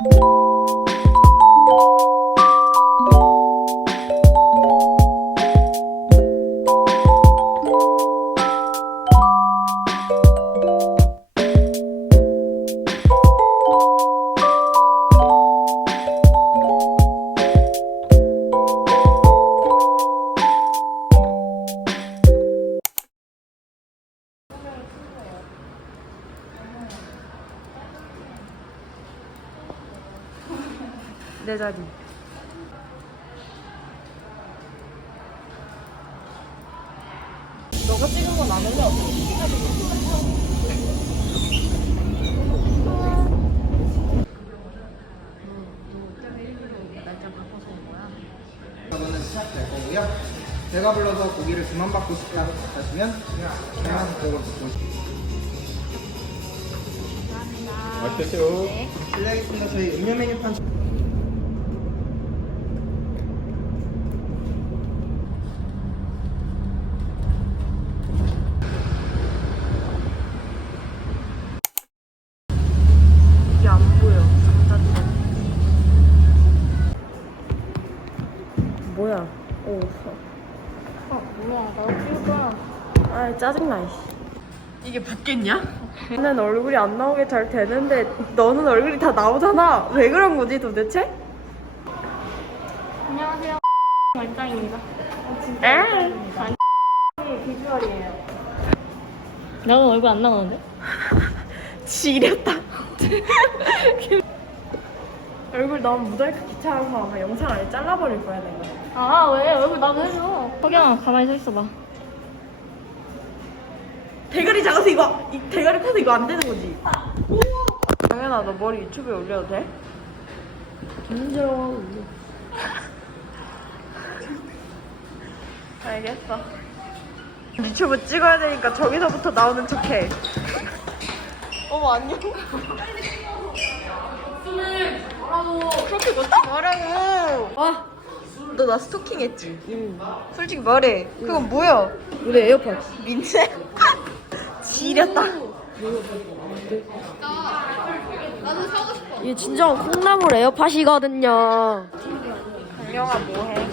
you 내 자리. 너가 찍은 건 안 올려. 저는 시작될 거고요. 제가 불러서 고기를 그만 받고 싶다고 하시면 그만 그걸 듣고 맛있겠죠? 실례하겠습니다. 저희 음료 메뉴판 이게 안 보여. 장단점. 뭐야? 오. 아 뭐야 나도 찍을 거야 아 짜증나. 이씨. 이게 붙겠냐? 나는 얼굴이 안 나오게 잘 되는데 너는 얼굴이 다 나오잖아. 왜 그런 거지 도대체? 안녕하세요 말짱입니다 에이. 비주얼이에요 나는 얼굴 안 나오는데? 지렸다. 얼굴 너무 모자이 크 귀찮아서 아마 영상 아예 잘라버릴 거야 내가. 아 왜 얼굴 나도 해줘 석양아 가만히 서 있어봐 대가리 작아서 이거 이 대가리 커서 이거 안 되는 거지. 당연아 너 머리 유튜브에 올려도 돼? 힘들어 알겠어. 유튜브 찍어야 되니까 저기서부터 나오는 척해. 어머 안녕. 그렇게 걷지 말라고. 아, 너 나 스토킹했지? 응. 솔직히 말해. 그건 뭐야? 우리 에어팟. 민세? 지렸다. 이게 진정 콩나물 에어팟이거든요 강영아 뭐해?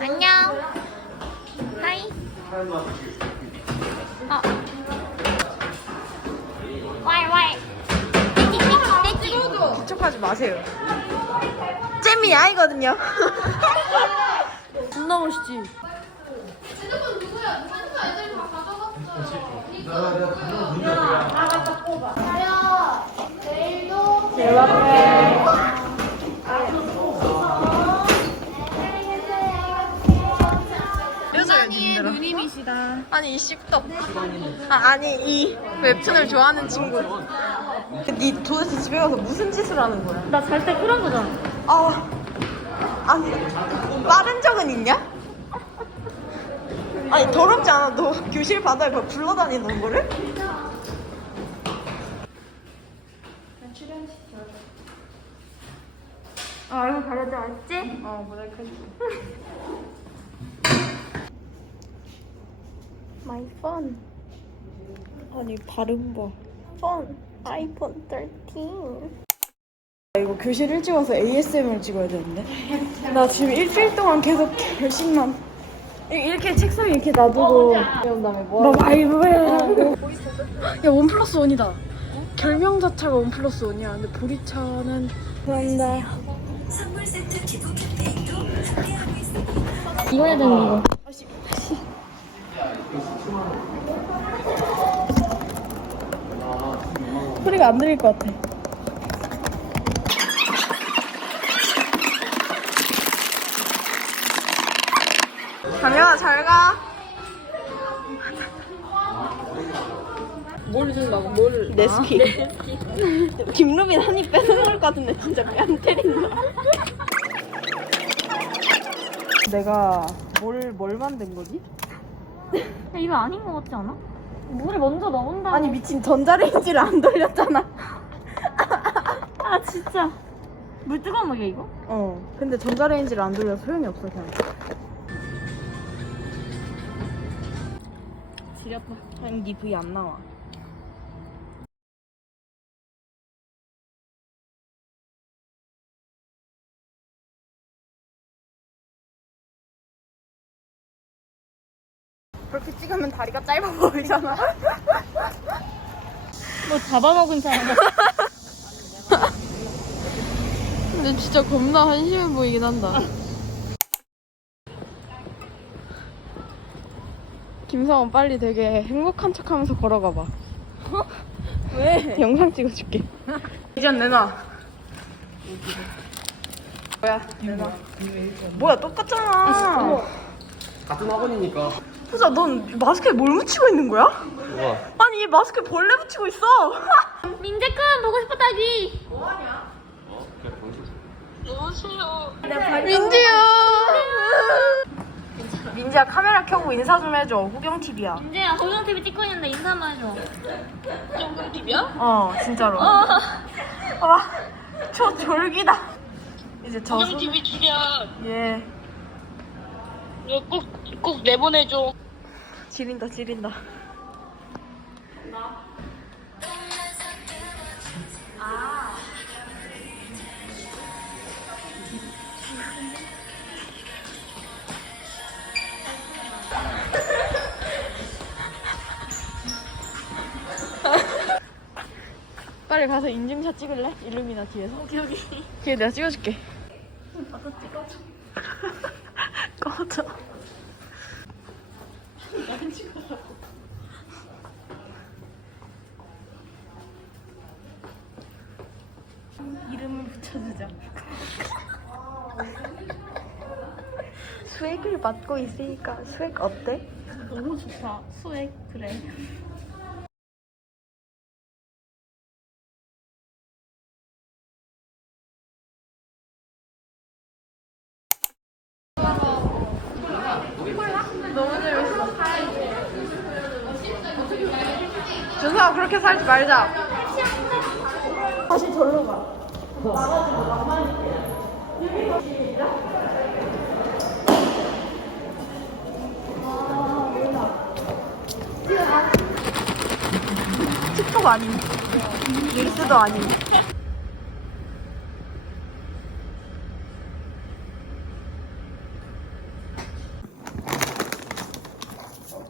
안녕 하이 어 부척하지 마세요. 잼이 아니거든요. 존나 멋있지 누님이시다. 아니 이 씹덕. 아 아니 이 웹툰을 좋아하는 친구. 니 도대체 집에 가서 무슨 짓을 하는 거야? 나 잘 때 그런 거잖아 아 아니 빠른 적은 있냐? 아니 더럽지 않아? 너 교실 바닥에 막 굴러다니는 거를? 어, 얼굴 가려져 알지? 어 모자이크 해줄게. 마이 폰 아니 발음 봐. 폰 아이폰 13 이거 교실 일찍 와서 ASMR 찍어야 되는데. 나 지금 일주일 동안 계속 결심만. 이- 이렇게 책상 에 이렇게 놔두고. 배운 다음에 뭐 나 말고 야원 플러스 원이다. 결명 자체가 원 플러스 원이야. 근데 보리차는 그런다. 이거 해야 되는 거 소리가 안 들릴 것 같아. 강영아 잘 가. 뭘 준다고 뭘 네스키 김루빈 한 입 뺏어먹을 것 같은데 진짜 뺨 때린다 내가 뭘, 뭘 만든 거지? 야, 이거 아닌 거 같지 않아? 물에 먼저 넣은다 아니 미친 전자레인지를 안 돌렸잖아. 아 진짜. 물 뜨거운 먹이야 이거? 어 근데 전자레인지를 안 돌려 소용이 없어 그냥. 지렸다. 니 V 안 나와 그렇게 찍으면 다리가 짧아 보이잖아. 뭐 잡아먹은 사람. 근데 진짜 겁나 한심해 보이긴 한다. 김성원 빨리 되게 행복한 척하면서 걸어가 봐. 왜? 영상 찍어줄게. 이전 내놔. 뭐야? 내놔. 뭐야 똑같잖아. 같은 학원이니까. 후자 넌 마스크에 뭘 묻히고 있는 거야? 우와. 아니 이 마스크에 벌레 붙이고 있어. 민재군 보고 싶었다지. 민지야. 민지야 카메라 켜고 인사 좀 해줘. 후경 TV야. 민재야 호영 TV 찍고 있는데 인사 한번 해줘. 어 진짜로. 어. 와, 저 졸기다. 이제 저 호영 TV 출연 예. 꼭 꼭 내보내줘. 지린다 지린다. 빨리 가서 인증샷 찍을래? 일루미나티에서. 여기. 걔 내가 찍어줄게. 가서 찍어줘. 꺼져. 이름을 붙여주자. 수액을 맡고 있으니까 수액 어때? 너무 좋다. 수액 그래. 너무 재밌 어. 준서아 그렇게 살지 말자. 다시 절로 가. 틱톡 아님. 릴스도 아님.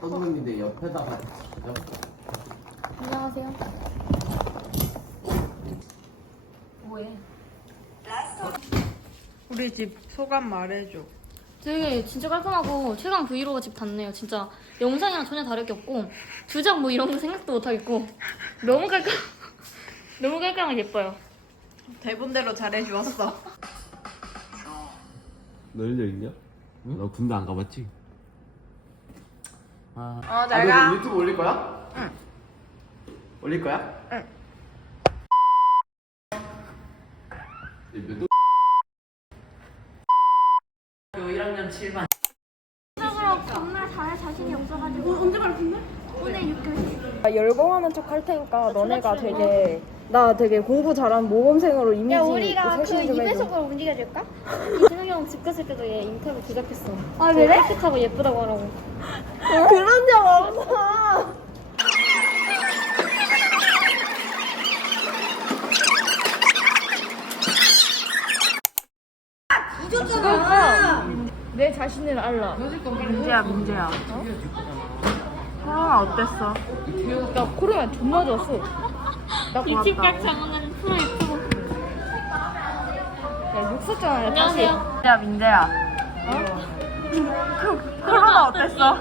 선생님인데 옆에다가 안녕하세요. 뭐해? 우리 집 소감 말해줘. 되게 진짜 깔끔하고 최강 브이로그 집 같네요. 진짜 영상이랑 전혀 다를 게 없고 주작 뭐 이런 거 생각도 못 하겠고 너무 깔끔 너무 깔끔하고 예뻐요. 대본대로 잘해주었어. 너 일려 있냐? 너 군대 안 가봤지? 아, 어, 아, 잘너 가. 유튜브 올릴 거야? 응. 올릴 거야? 몇 속으로 정말 잘할 자신이 없어가지고 언제 가르친대? 오늘 6교시. 열공하는 척 할 테니까 너네가 되게 나 되게 공부 잘하는 모범생으로 이미지 야 우리가 그 세신 좀 해줘. 2배속으로 움직여줄까? 이진욱이 형 집 갔을 때도 얘 인터뷰 제작했어. 아 그래? 깨끗하고 예쁘다고 하라고. 그런 적 없어. 자신을 알라. 민재야, 민재야. 어? 코로나 어땠어? 나 코로나 존나 좋았어. 나 이집각 장원은 프로 유튜브. 야, 욕 썼잖아. 안녕하세요. 민재야, 민재야. 어? 그, 코로나 어땠어?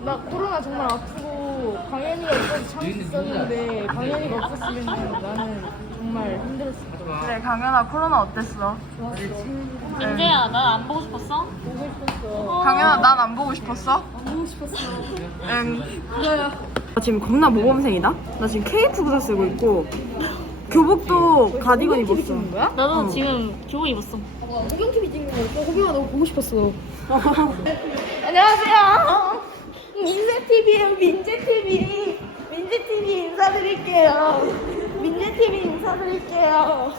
나 코로나 정말 아프고 강현이가 있어서 참았었는데 강현이가 없었으면 나는 정말 힘들었어. 그래 강현아 코로나 어땠어? 민재야 나안 보고 싶었어? 강현아 난 안 보고 싶었어? 안 보고 싶었어. 응. 나 지금 겁나 모범생이다. 나 지금 KF 부사 쓰고 있고 교복도 가디건 입었어. 나도 지금 교복 입었어. 안녕하세요. 민재 TV의 민재 TV. 민재 TV 인사드릴게요. TV 인사드릴게요.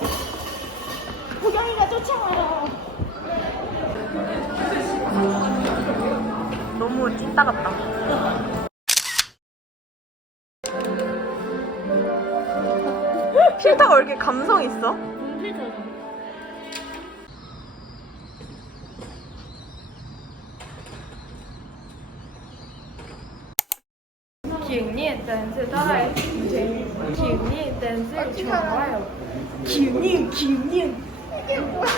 호경이가 쫓아와요. 너무 찐따 같다. 필터가 왜 이렇게 감성 있어? 눈필터죠. 기흥리 댄스 따라해. 기흥리 댄스 좋아요. 기흥리 기흥리. 이게 뭐야?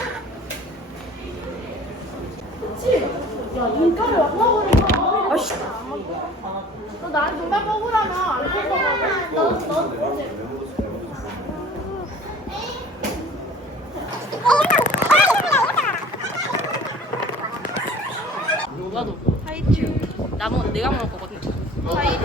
그치? 야 눈깔이 왔나 보네. 아씨. 너 나한테 눈깔 뽑으라며 안쓸 거거든. 너 나도. 하이츄. 나 먹, 내가 먹을 거거든. 여기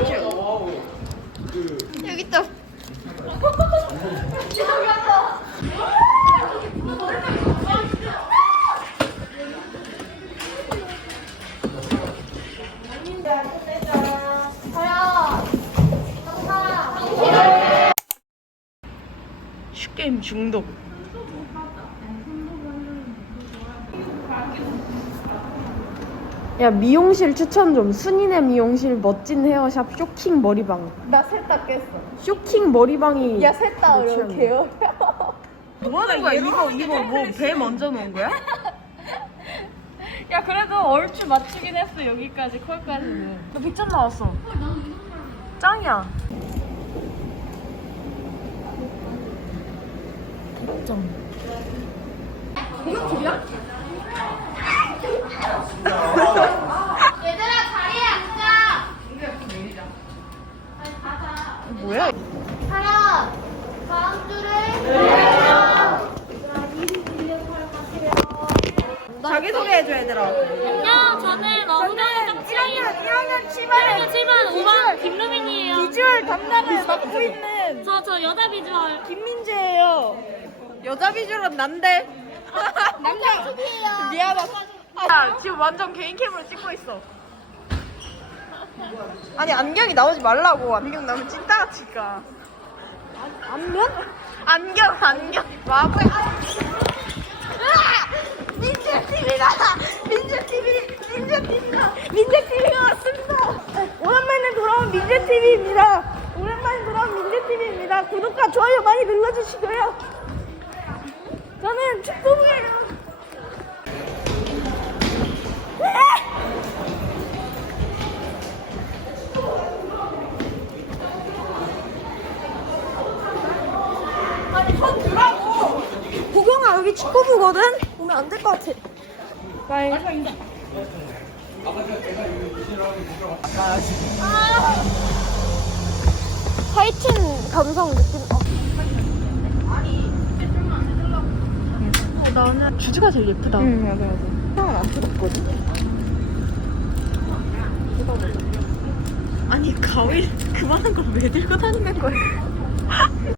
슈게임 중독. 야 미용실 추천 좀 순이네 미용실 멋진 헤어샵 쇼킹 머리방 나셋다 깼어. 쇼킹 머리방이 야, 셋다 내 이렇게 취향이야. 요뭐 하는 거야 이거 이거 뭐 배 먼저 놓은 거야? 야, 그래도 얼추 맞추긴 했어, 여기까지, 콜까지는. 너 100점 나왔어 짱이야 100점 얘들아 자리에 앉아. 뭐야? 하나, 다음 줄에. 자기 소개해줘 얘들아 안녕, 저는 너무너무 짝지랑이 1학년 1학년 7반 5반 김루민이에요. 비주얼 담당을 맡고 있는 저, 저 여자 비주얼. 김민재예요 여자 비주얼은 난데. 남자 축이에요. 미안하다 아, 지금 완전 개인 캠으로 찍고 있어. 아니 안경이 나오지 말라고. 안경 나오면 찐따가 치까. 안경? 안경 안경. 마구야 민재TV다. 민재TV 민재TV다 민재TV가 왔습니다. 오랜만에 돌아온 민재TV입니다. 오랜만에 돌아온 민재TV입니다. 구독과 좋아요 많이 눌러주시고요 저는 축구부예요 구경아 여기 축구부거든? 오면 안 될 것 같아. 바이 아. 하이틴 감성 느낌 어. 어, 나 오늘 주주가 제일 예쁘다. 응 맞아 맞아. 형은 안 뜨겁거든? 아니 가위 그만한 걸 왜 들고 다니는 거야